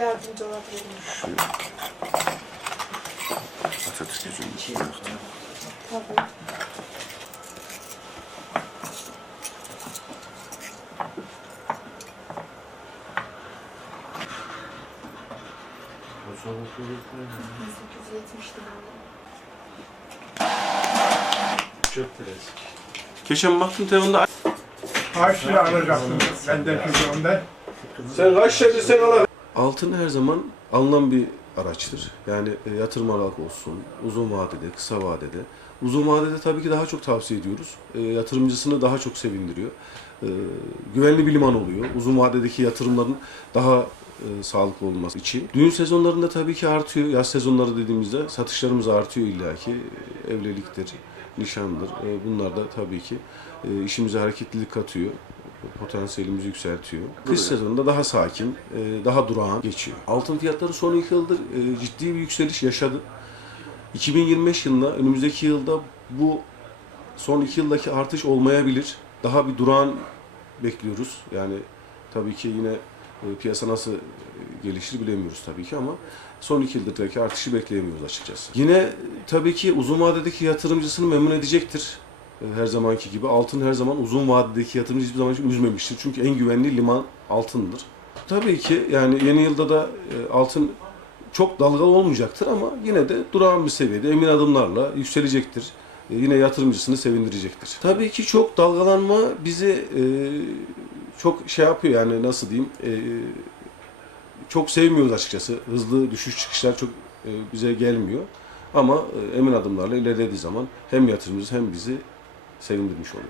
yardımcı olabilirim. Atatürk yüzünü yoktu. Tabii. Fotoğrafı yok. 1870'te Çok klasik. Geçen baktım telefonda Kaç lira alacaksınız benden şimdi ondan? Sen kaç lira sen al. Altın her zaman alınan bir araçtır. Yani e, yatırım olarak olsun, uzun vadede, kısa vadede. Uzun vadede tabii ki daha çok tavsiye ediyoruz. E, yatırımcısını daha çok sevindiriyor. E, güvenli bir liman oluyor. Uzun vadedeki yatırımların daha e, sağlıklı olması için. Düğün sezonlarında tabii ki artıyor. Yaz sezonları dediğimizde satışlarımız artıyor illaki. Evliliktir, nişandır. E, bunlar da tabii ki e, işimize hareketlilik katıyor potansiyelimizi yükseltiyor. Kış sezonunda daha sakin, e, daha durağan geçiyor. Altın fiyatları son iki yıldır e, ciddi bir yükseliş yaşadı. 2025 yılında, önümüzdeki yılda bu son iki yıldaki artış olmayabilir. Daha bir durağan bekliyoruz. Yani tabii ki yine e, piyasa nasıl gelişir bilemiyoruz tabii ki ama son iki yıldaki artışı bekleyemiyoruz açıkçası. Yine tabii ki uzun vadedeki yatırımcısını memnun edecektir. Her zamanki gibi altın her zaman uzun vadedeki yatırımcı hiçbir zaman için üzmemiştir. Çünkü en güvenli liman altındır. Tabii ki yani yeni yılda da e, altın çok dalgalı olmayacaktır ama yine de durağan bir seviyede emin adımlarla yükselecektir. E, Yine yatırımcısını sevindirecektir. Tabii ki çok dalgalanma bizi e, çok şey yapıyor yani nasıl diyeyim çok sevmiyoruz açıkçası. Hızlı düşüş çıkışlar çok bize gelmiyor. Ama emin adımlarla ilerlediği zaman hem yatırımcısı hem bizi sevindirmiş oluyor.